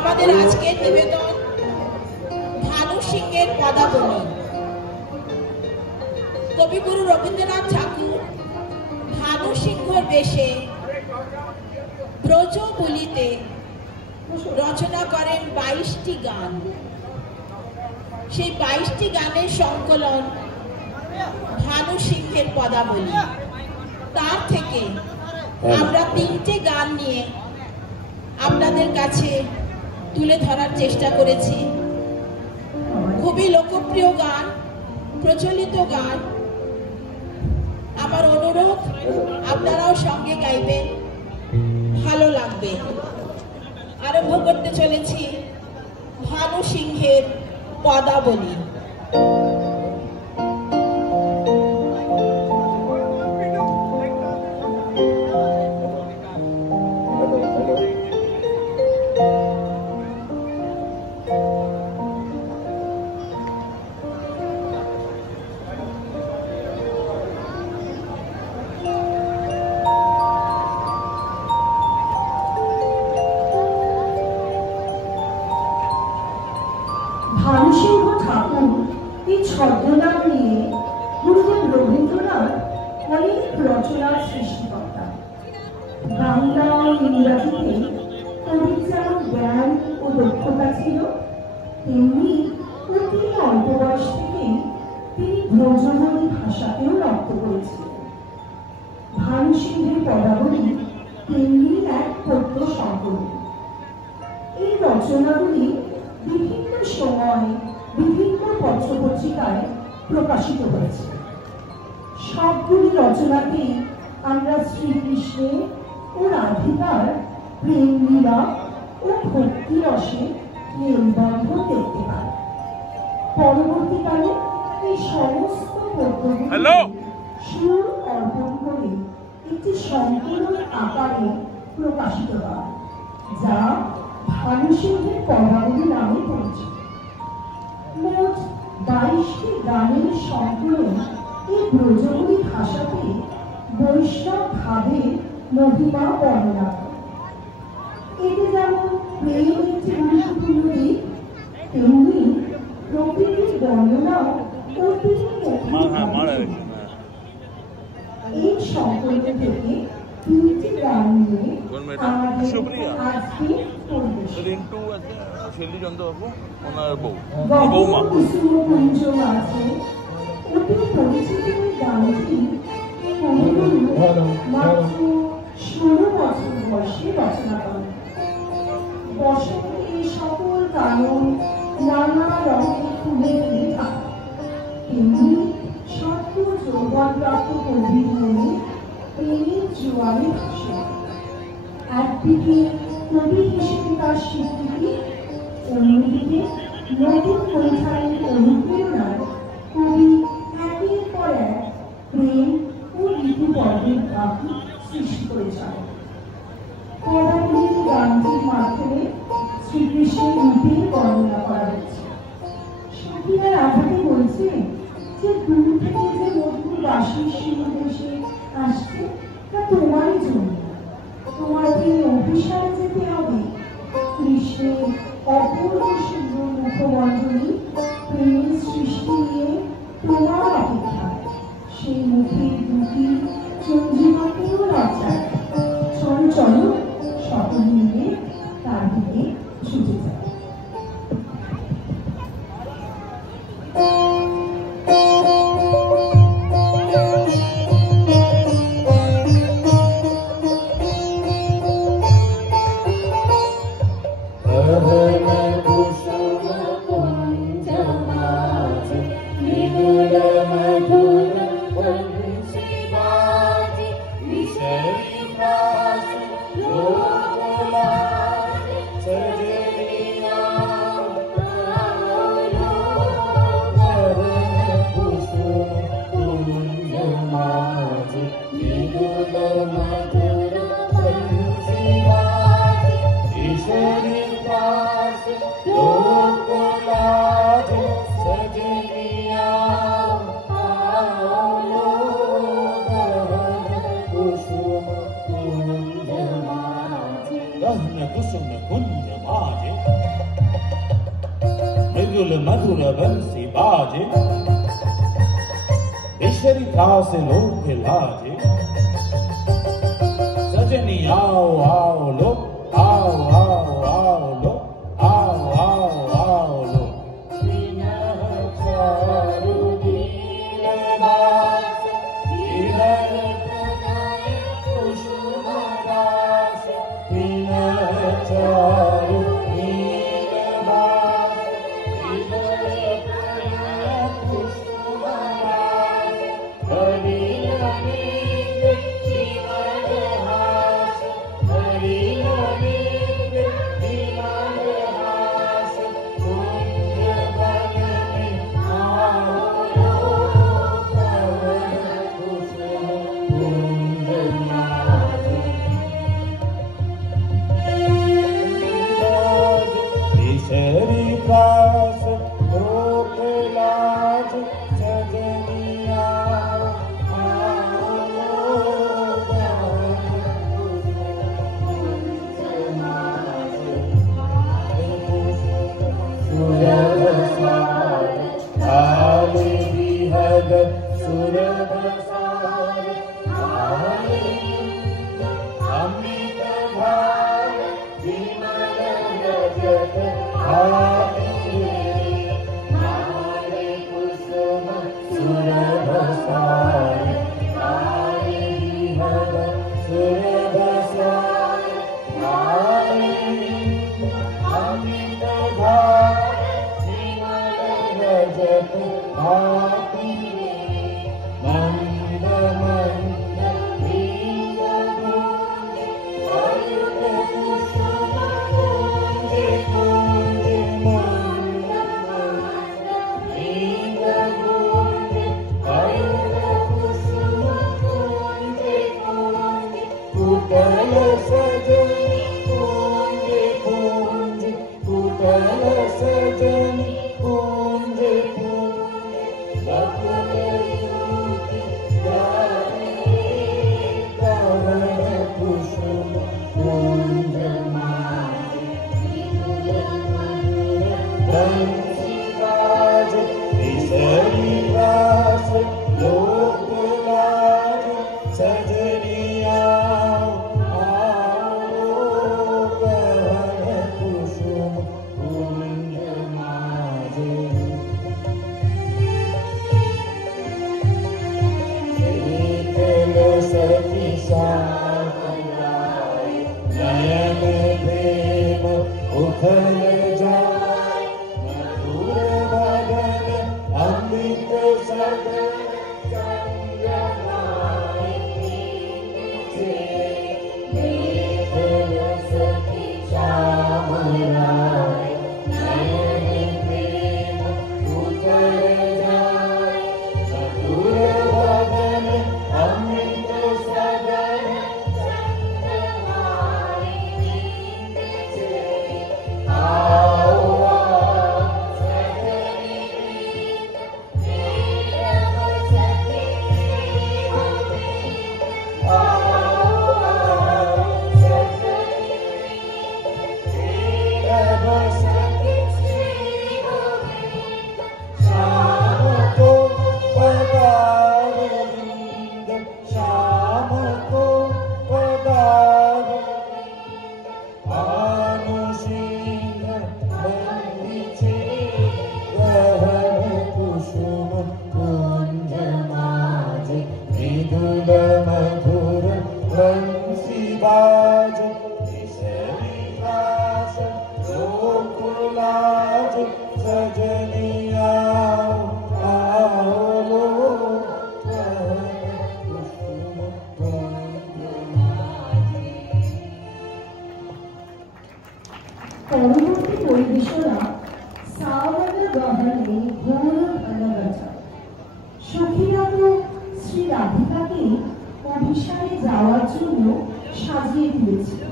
আমাদের আজকের নিবেদন ভানু সিংহের পদাবলী। কবিগুরু রবীন্দ্রনাথ ঠাকুর ভানু সিংহের বেশে ব্রজবুলিতে রচনা করেন 22টি গান। সেই 22টি গানের সংকলন ভানু সিংহের পদাবলী। তার থেকে আমরা 3টে গান নিয়ে আপনাদের কাছে তুলে ধরার চেষ্টা করেছি। খুবই লোকপ্রিয় গান, প্রচলিত গান। আমার অনুরোধ আপনারাও সঙ্গে গাইবেন, ভালো লাগবে। আরম্ভ করতে চলেছি ভানু সিংহের পদাবলী। ভানু সিংহ ঠাকুর এই ছদ্মনাম নিয়ে গুরুদেব রবীন্দ্রনাথ অনেক রচনার সৃষ্টিকর্তা। বাংলা ও ইংরাজিতে কবির যেমন জ্ঞান ও দক্ষতা ছিল, তেমনি অতি অল্প বয়স থেকেই তিনি ব্রজবুলি ভাষাতেও রপ্ত করেছিলেন। ভানু সিংহের পদাবলী তেমনি এক পদ্য সংকলন। এই রচনাগুলি বিভিন্ন সময় বিভিন্ন পত্রপত্রিকায় প্রকাশিত হয়েছে। সবগুলি রচনাতেই আমরা শ্রীকৃষ্ণের ও রাধিকার প্রেম লীলা ও ভক্তি রসে মেলবন্ধন দেখতে পাই। পরবর্তীকালে এই সমস্ত পদ্যগুলি সুর অর্পণ করে একটি সংকলন আকারে প্রকাশিত হয়, যা ভানু সিংহের পদাবলী নামে পরিচিত। মোট 22টি গানের সংকলন এই ব্রজবুলি ভাষাতে বৈষ্ণব ভাবের মহিমা বর্ণনা করে। এতে যেমন প্রেম একটি গুরুত্বপূর্ণ দিক, তেমনি প্রকৃতির বর্ণনাও অতি এই সংকলন থেকে 3টি গান নিয়ে আজকে অতি পরিচিত গানটি মাত্র 16 বছর বয়সে রচনা করেন। বসন্তে সকল কানন নানা রঙের ফুলে ফুলে থাকে, তেমনি সত্য যৌবনপ্রাপ্ত কবির মনে প্রেমের জোয়ারে ভাসে। একদিকে কবি হিসেবে তার স্বীকৃতি, অন্যদিকে নতুন পরিধানের অনুপ্রেরণায় কবি একের পর এক প্রেম ও ঋতু পর্বের ভাব সৃষ্টি করেছেন। পদাবলীর গানটির মাধ্যমে শ্রীকৃষ্ণের রূপের বর্ণনা করা হয়েছে। সখীরা রাধাকে বলছেন যে দূর থেকে যে মধুর বাঁশির সুর ভেসে আসছে তা তোমারই জন্য। তোমাকে অভিসারে যেতে হবে। কৃষ্ণের অপূর্ব শুভ্র মুখমণ্ডলী প্রেমের সৃষ্টি নিয়ে তোমার অপেক্ষা। সেই মুখের দুটি চন্দ্রিমাকেও লজ্জায়। চঞ্চল সকল মিলে তার দিকে ছুটে যায়। Sajjani मृदुल मधुर बंसी बाजे, ईश्वरी दास लोक लाजे। सजनी आओ आओ लो, आओ आओ आओ लो, आओ आओ आओ लो। चारु नीलवास विनय प्रणय कुसुम दास, विनय चारु नीलवास विनय प्रणय कुसुम दास। हरि हरि विमल हास, हरि हरि विमल हास। कुंज वन में आओ लो, पवन कुसुम कुंज नाचे। ईश्वरी दास लोक लाज, सजनी आओ आओ लो, पवन कुसुम नाचे। सुरभसार आले विहग, सुरभसार आले अमृत भार, विमल रजत आले आले कुसुम। सुरभसार आले विहग, सुरभसार आले अमृत भार, विमल रजत आले। मंद मंद नील गुंज, अरुण कुसुम कुंज कुंज। मंद मंद नील गुंज, अरुण कुसुम कुंज कुंज। कुटल सजनी कुंज कुंज, कुटल सजनी कुंज कुंज। बकुल युवती गाए, पवन कुसुम कुंज नाचे। मृदुल मधुर बंसी बाजे, ईश्वरी दास लोक लाज। सजनी आओ आओ लो, पवन कुसुम कुंज नाचे। शीतल सखी साथ नयन प्रेम उथल जाए। मधुर बदन अमृत सदन, चंद्रमाए से। शीतल सखी श्याम राय, नयन प्रेम उथल जाए। मधुर बदन अमृत सदन, चंद्रमाए से। आओ आओ सजनी प्रीत, सखी आओ आओ सजनी श्याम को पदारविंद, श्याम को पदारविंद। भानु सिंह बंदिछे, गहन कुसुम कुंज नाचे। मृदुल मधुर बंसी बाजे, ईश्वरी दास लोक लाज। सजनी आओ आओ लो, पवन कुसुम कुंज नाचे। পরবর্তী পরিবেশনা সাওয়ার গহনে ঘোর ভালোবাসা। সখীরা তো শ্রী রাধিকাকে অভিসারে যাওয়ার জন্য সাজিয়ে দিয়েছিল,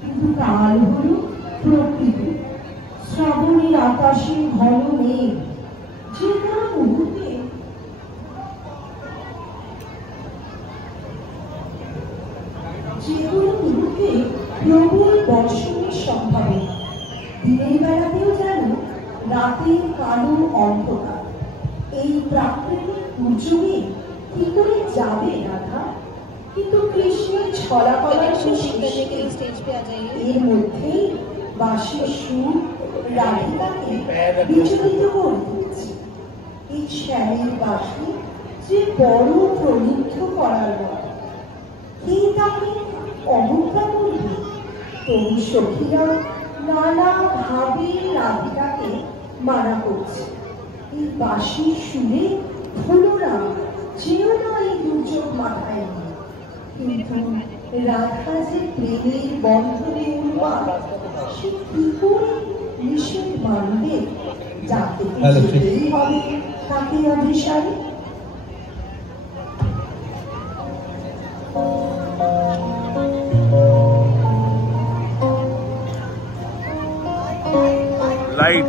কিন্তু কাল হল প্রকৃতি। শ্রাবণের আকাশে ঘন মেঘ, যে কোনো মুহূর্তে প্রবল বর্ষণের সম্ভাবনা। দিনের বেলাতেও যেন রাতের কালো অন্ধকার, এই প্রাকৃতিক দুর্যোগে কি করে যাবে রাধা? কিন্তু কৃষ্ণের ছলা কলার এর মধ্যেই বাঁশির সুর রাধিকাকে বিচলিত করে দিচ্ছে। এই শ্যামের বাঁশি যে বড় প্রলুব্ধ করার মতো, কে তাকে অবজ্ঞা করবে? তবু সখীরা নানা ভাবে রাধিকাকে মানা করছে। এই বাঁশির সুরে হলো না, যেও না এই দুর্যোগ মাথায় নিয়ে। কিন্তু রাধা যে প্রেমের বন্ধনে উন্মাদ, সে কি করে নিষেধ মানবে? যাকে যেতেই হবে তাকে অভিসারে। লাইট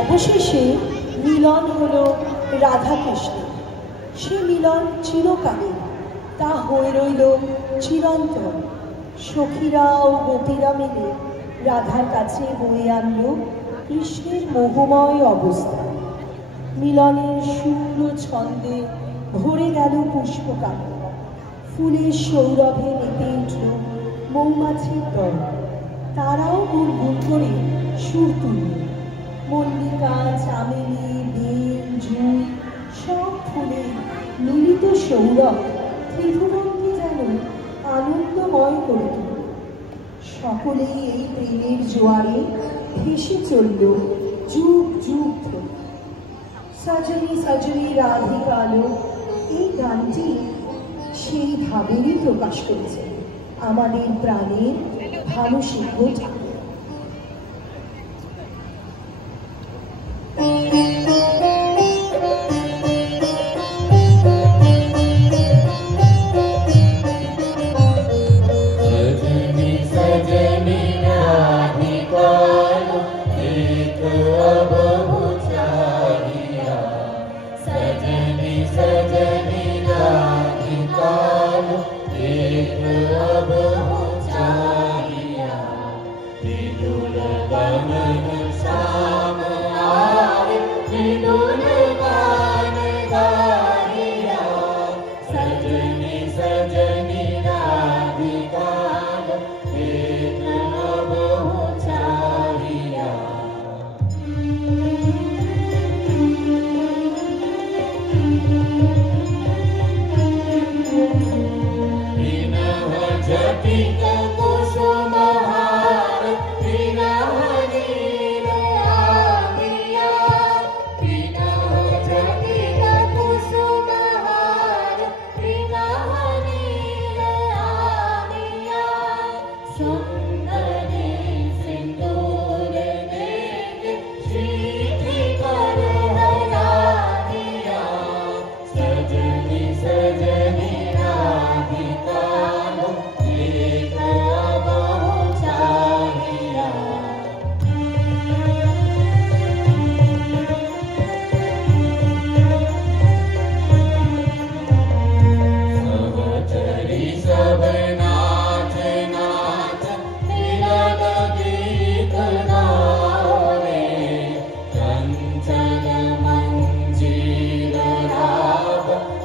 অবশেষে মিলন হলো রাধা কৃষ্ণ। সে মিলন চিরকালীন, তা হয়ে রইল চিরন্তন। সখীরা ও গোপীরা মিলে রাধার কাছে বয়ে আনল কৃষ্ণের মোহময় অবস্থা। মিলনের সুর ও ছন্দে ভরে গেল পুষ্পকার, ফুলের সৌরভে মেতে উঠল মৌমাছির দল। তারাও গুনগুন করে সুর তুলল। মল্লিকা, চামেলি, বেল, জুঁই সব ফুলে মিলিত সৌরভ ত্রিভুবনকে যেন আনন্দময় করে তুলল। সকলেই এই প্রেমের জোয়ারে ভেসে চলল যুগ যুগ ধরে। সজনী সজনী রাধিকালো এই গানটি সেই ভাবেরই প্রকাশ করেছে আমাদের প্রাণের ভানু সিংহ ঠাকুর।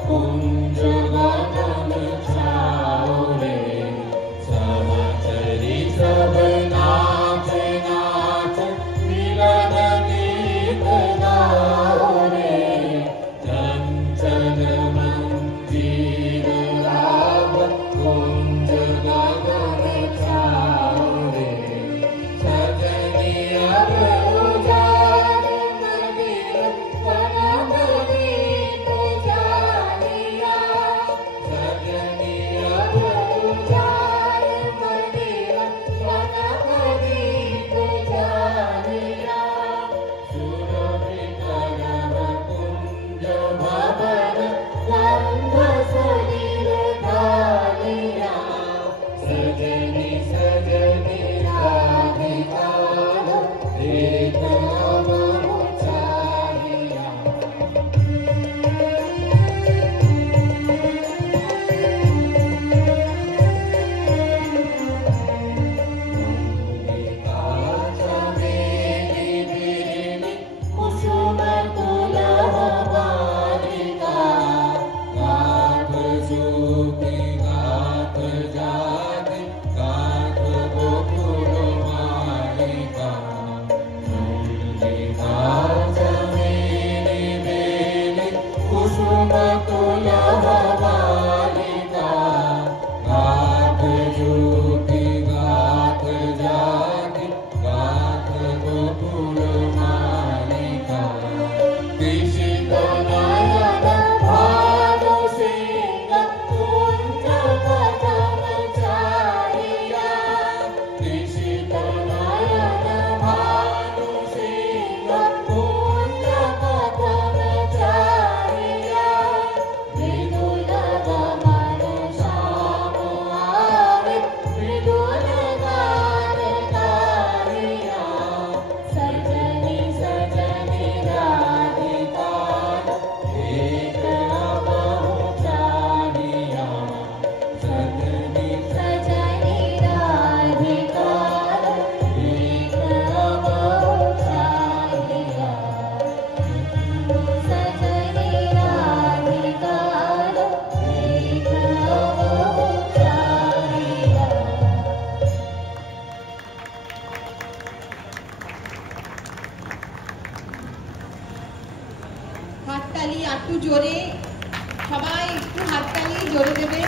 Oh হাততালি একটু জোরে, সবাই একটু হাততালি জোরে দেবে।